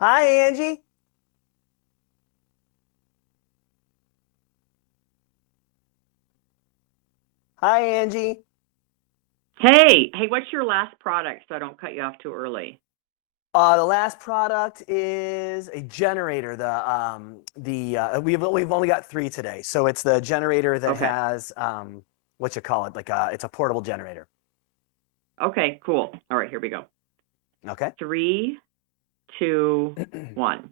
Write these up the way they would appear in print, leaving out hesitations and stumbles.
Hi, Angie. Hi, Angie. Hey, what's your last product so I don't cut you off too early? The last product is a generator. We've only got three today, so it's the generator that Okay. has what you call it, it's a portable generator. Okay, cool. All right, here we go. Okay. Three, two, one.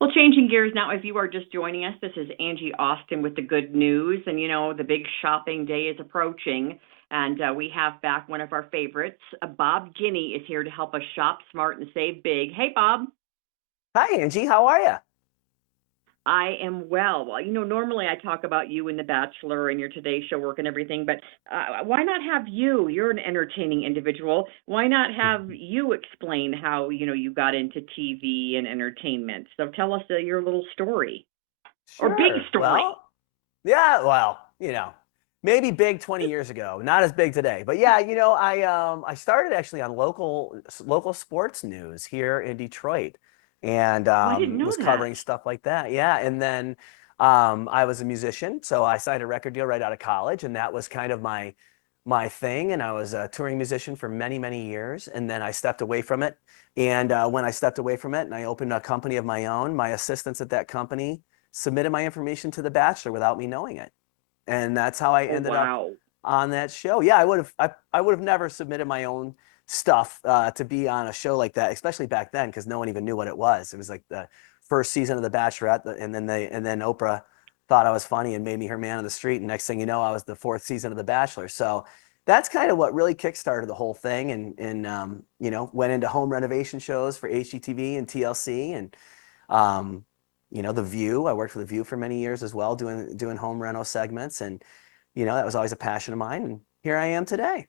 Well, changing gears now, if you are just joining us, this is Angie Austin with the good news. And, the big shopping day is approaching. And we have back one of our favorites. Bob Guiney is here to help us shop smart and save big. Hey, Bob. Hi, Angie. How are you? I am well. Well, normally I talk about you and The Bachelor and your Today Show work and everything, but why not have you? You're an entertaining individual. Why not have you explain how, you got into TV and entertainment? So tell us your little story or big Sure. story. Yeah. Maybe big 20 years ago, not as big today. But yeah, I started actually on local sports news here in Detroit, and Oh, I didn't know was that. covering stuff like that. Yeah, and then I was a musician, so I signed a record deal right out of college, and that was kind of my thing. And I was a touring musician for many, many years, and then I stepped away from it. And when I stepped away from it, and I opened a company of my own, my assistants at that company submitted my information to The Bachelor without me knowing it, and that's how I Oh, ended up wow. on that show. Yeah, I would have never submitted my own stuff to be on a show like that, especially back then, because no one even knew what it was. It was like the first season of The Bachelorette, and then Oprah thought I was funny and made me her man on the street. And next thing you know, I was the fourth season of The Bachelor. So that's kind of what really kickstarted the whole thing, and went into home renovation shows for HGTV and TLC, and um, The View. I worked for The View for many years as well, doing home reno segments, and that was always a passion of mine, and here I am today.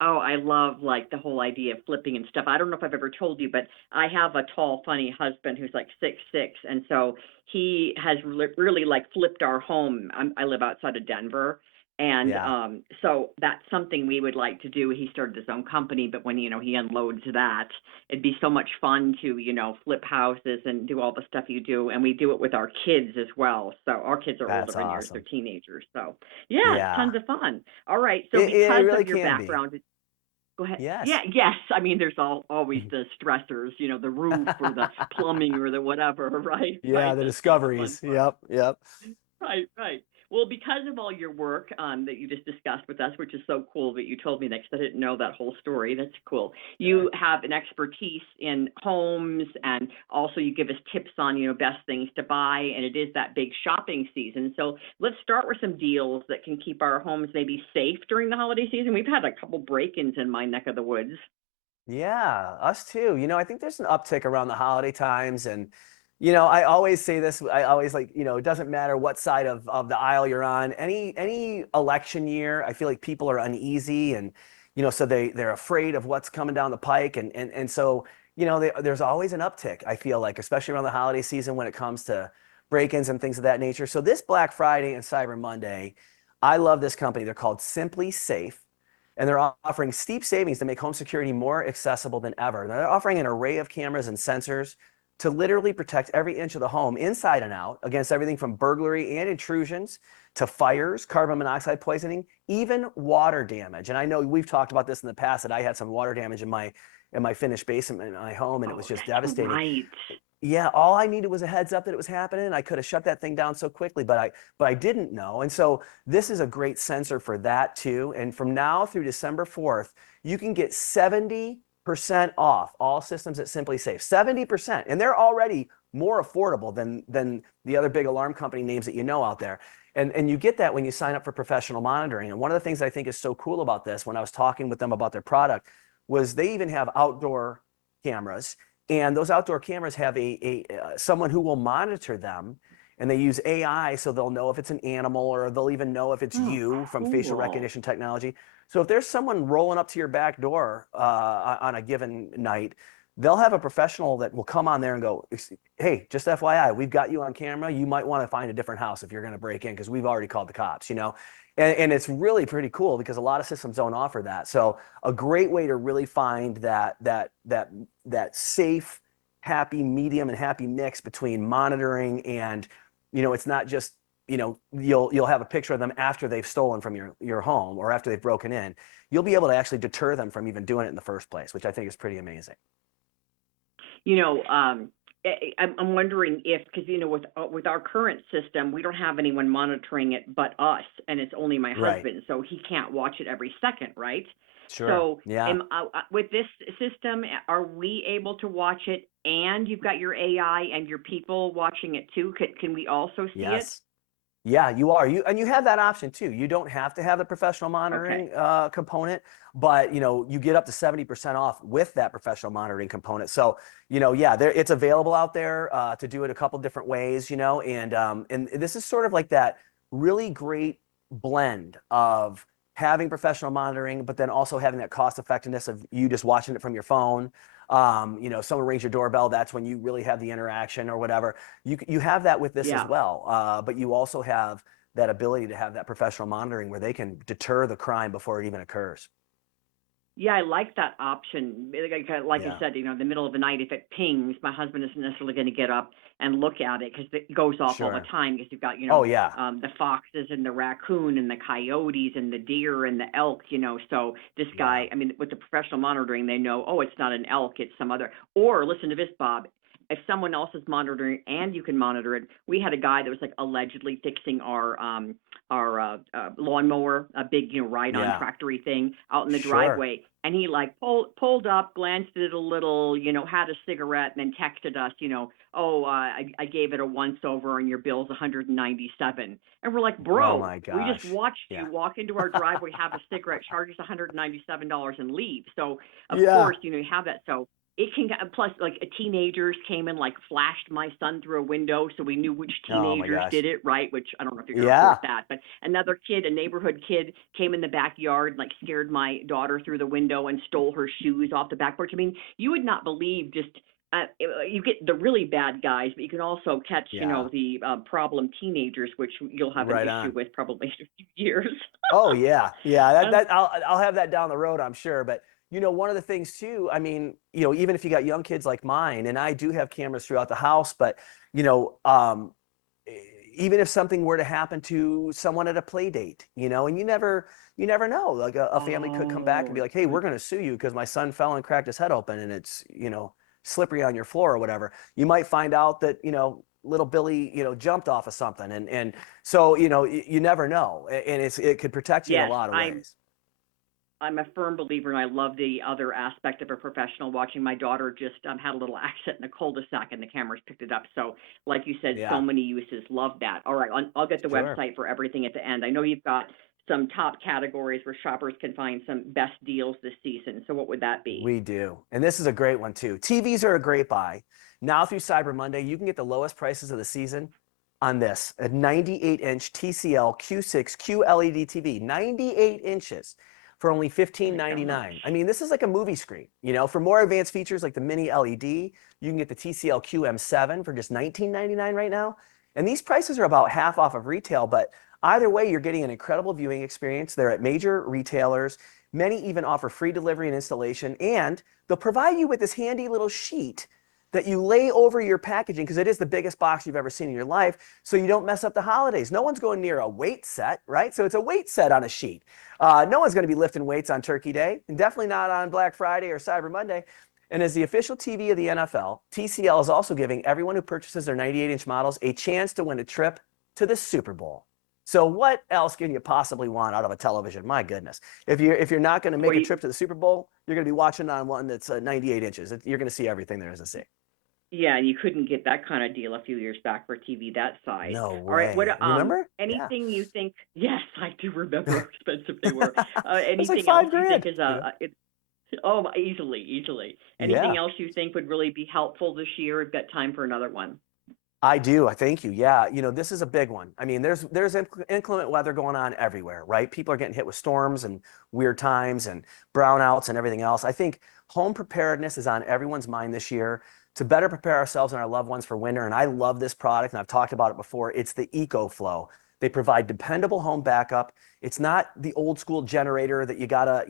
Oh, I love like the whole idea of flipping and stuff. I don't know if I've ever told you, but I have a tall, funny husband who's like 6'6", and so he has really like flipped our home. I live outside of Denver, and Yeah, so that's something we would like to do. He started his own company, but when he unloads that, it'd be so much fun to flip houses and do all the stuff you do, and we do it with our kids as well. So our kids are that's older in years; they're awesome. teenagers. So yeah, it's Yeah, tons of fun. All right, so it because really of your can be. background, go ahead. Yeah, Yes. yes. I mean, there's always the stressors, the roof or the plumbing or the whatever, right? Yeah, Right. the That's kind of the fun discoveries. part. Yep, yep. Right, right. Well, because of all your work that you just discussed with us, which is so cool that you told me that 'cause I didn't know that whole story. That's cool. You have an expertise in homes, and also you give us tips on best things to buy, and it is that big shopping season. So let's start with some deals that can keep our homes maybe safe during the holiday season. We've had a couple break-ins in my neck of the woods. Yeah, us too. I think there's an uptick around the holiday times. And, I always say this, I always like, it doesn't matter what side of the aisle you're on. Any election year, I feel like people are uneasy, and, so they're afraid of what's coming down the pike. And so, there's always an uptick, I feel like, especially around the holiday season when it comes to break-ins and things of that nature. So this Black Friday and Cyber Monday, I love this company. They're called Simply Safe, and they're offering steep savings to make home security more accessible than ever. They're offering an array of cameras and sensors to literally protect every inch of the home inside and out against everything from burglary and intrusions to fires, carbon monoxide poisoning, even water damage. And I know we've talked about this in the past, that I had some water damage in my finished basement in my home, and it was Oh, just that's devastating. right. Yeah, all I needed was a heads up that it was happening. I could have shut that thing down so quickly, but I didn't know. And so this is a great sensor for that too. And from now through December 4th, you can get 70% off all systems at Simply Safe. 70%. And they're already more affordable than the other big alarm company names that you know out there. And you get that when you sign up for professional monitoring. And one of the things I think is so cool about this, when I was talking with them about their product, was they even have outdoor cameras, and those outdoor cameras have someone who will monitor them, and they use AI, so they'll know if it's an animal, or they'll even know if it's Oh, you from facial cool. recognition technology. So if there's someone rolling up to your back door on a given night, they'll have a professional that will come on there and go, "Hey, just FYI, we've got you on camera. You might want to find a different house if you're going to break in, because we've already called the cops." And it's really pretty cool because a lot of systems don't offer that. So a great way to really find that safe happy medium and happy mix between monitoring and, it's not just, you'll have a picture of them after they've stolen from your home or after they've broken in. You'll be able to actually deter them from even doing it in the first place, which I think is pretty amazing. You know, I'm wondering if, because with our current system, we don't have anyone monitoring it but us, and it's only my Right. husband, so he can't watch it every second, right? Sure. So, Yeah. with this system, are we able to watch it, and you've got your AI and your people watching it too? Can we also see it? Yes. Yeah, you are. You have that option too. You don't have to have the professional Okay. monitoring component, but you get up to 70% off with that professional monitoring component. So, yeah, it's available out there to do it a couple different ways, and this is sort of like that really great blend of having professional monitoring, but then also having that cost effectiveness of you just watching it from your phone. Someone rings your doorbell, that's when you really have the interaction or whatever. You have that with this as Yeah. well, but you also have that ability to have that professional monitoring where they can deter the crime before it even occurs. Yeah, I like that option. Like I Yeah, said, in the middle of the night, if it pings, my husband isn't necessarily going to get up and look at it because it goes off all the sure. time. Because you've got, Oh yeah, the foxes and the raccoon and the coyotes and the deer and the elk. So this yeah. guy, I mean, with the professional monitoring, they know, oh, it's not an elk, it's some other. Or listen to this, Bob. If someone else is monitoring and you can monitor it, we had a guy that was like allegedly fixing our lawnmower, a big ride-on Yeah, tractory thing out in the sure. driveway, and he like pulled up, glanced at it a little, had a cigarette, and then texted us, oh, I gave it a once over, and your bill's 197. And we're like, Oh bro, my we just gosh. watched Yeah. you walk into our driveway, have a cigarette, charge us $197, and leave. So of Yeah. course, you have that. So it can get, plus like teenagers came and like flashed my son through a window, so we knew which Oh my teenagers gosh. did it, right? Which I don't know if you're going to report Yeah. that, but another kid, a neighborhood kid, came in the backyard, like scared my daughter through the window and stole her shoes off the back porch. I mean, you would not believe just. You get the really bad guys, but you can also catch, Yeah. the problem teenagers, which you'll have an Right issue on. with probably in a few years. Oh yeah, yeah. That um, that I'll have that down the road, I'm sure. But one of the things too. I mean, even if you got young kids like mine, and I do have cameras throughout the house, but you know, um, e- even if something were to happen to someone at a play date, and you never know. Like a family could come back and oh, be like, "Hey, we're good. going to sue you because my son fell and cracked his head open, and it's slippery on your floor or whatever." You might find out that little Billy jumped off of something, and so you never know, and it could protect you in a Yes, lot of ways. I'm a firm believer, and I love the other aspect of a professional watching. My daughter just had a little accident in a cul-de-sac, and the cameras picked it up. So, like you said, so Yeah, many uses. Love that. All right, I'll get the sure. website for everything at the end. I know you've got some top categories where shoppers can find some best deals this season. So, what would that be? We do. And this is a great one too. TVs are a great buy. Now through Cyber Monday, you can get the lowest prices of the season on this, a 98-inch TCL Q6 QLED TV, 98 inches for only Oh my gosh. 15.99. I mean, this is like a movie screen. For more advanced features like the mini LED, you can get the TCL QM7 for just 19.99 right now. And these prices are about half off of retail, but either way, you're getting an incredible viewing experience. They're at major retailers. Many even offer free delivery and installation, and they'll provide you with this handy little sheet that you lay over your packaging because it is the biggest box you've ever seen in your life, so you don't mess up the holidays. No one's going near a weight set, right? So it's a weight set on a sheet. No one's going to be lifting weights on Turkey Day, and definitely not on Black Friday or Cyber Monday. And as the official TV of the NFL, TCL is also giving everyone who purchases their 98-inch models a chance to win a trip to the Super Bowl. So what else can you possibly want out of a television? My goodness. If you're not going to make a Wait, trip to the Super Bowl, you're going to be watching on one that's 98 inches. You're going to see everything there is to see. yeah, and you couldn't get that kind of deal a few years back for TV that size. No All right, what way. Remember? Yeah. anything you think? Yes, I do remember how expensive they were. It's like Anything else five you think grand. is oh, easily. Anything Yeah. else you think would really be helpful this year? We've got time for another one. I do. I thank you. Yeah, this is a big one. I mean, there's inclement weather going on everywhere, right? People are getting hit with storms and weird times and brownouts and everything else. I think home preparedness is on everyone's mind this year to better prepare ourselves and our loved ones for winter. And I love this product, and I've talked about it before. It's the EcoFlow. They provide dependable home backup. It's not the old school generator that you gotta,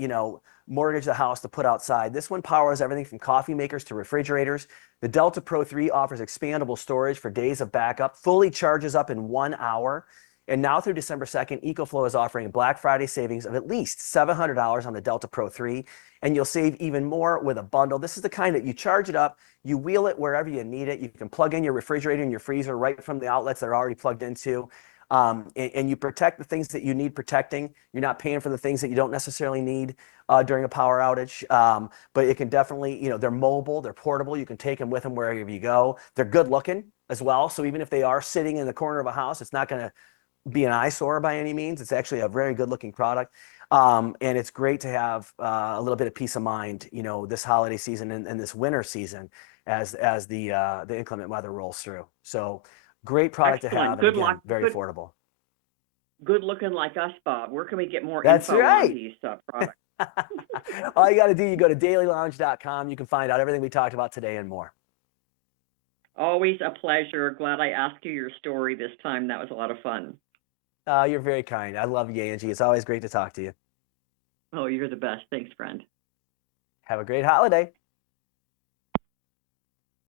mortgage the house to put outside. This one powers everything from coffee makers to refrigerators. The Delta Pro 3 offers expandable storage for days of backup, fully charges up in 1 hour. And now through December 2nd, EcoFlow is offering Black Friday savings of at least $700 on the Delta Pro 3, and you'll save even more with a bundle. This is the kind that you charge it up, you wheel it wherever you need it. You can plug in your refrigerator and your freezer right from the outlets that are already plugged into. And you protect the things that you need protecting. You're not paying for the things that you don't necessarily need during a power outage. But it can definitely, they're mobile, they're portable. You can take them with them wherever you go. They're good looking as well. So even if they are sitting in the corner of a house, it's not going to be an eyesore by any means. It's actually a very good looking product. And it's great to have a little bit of peace of mind, this holiday season and this winter season as the inclement weather rolls through. So great product to Excellent. have, and Good again, luck. very affordable. Good looking like us, Bob. Where can we get more That's info on right. these products? All you got to do, you go to dailylounge.com. You can find out everything we talked about today and more. Always a pleasure. Glad I asked you your story this time. That was a lot of fun. You're very kind. I love you, Angie. It's always great to talk to you. Oh, you're the best. Thanks, friend. Have a great holiday.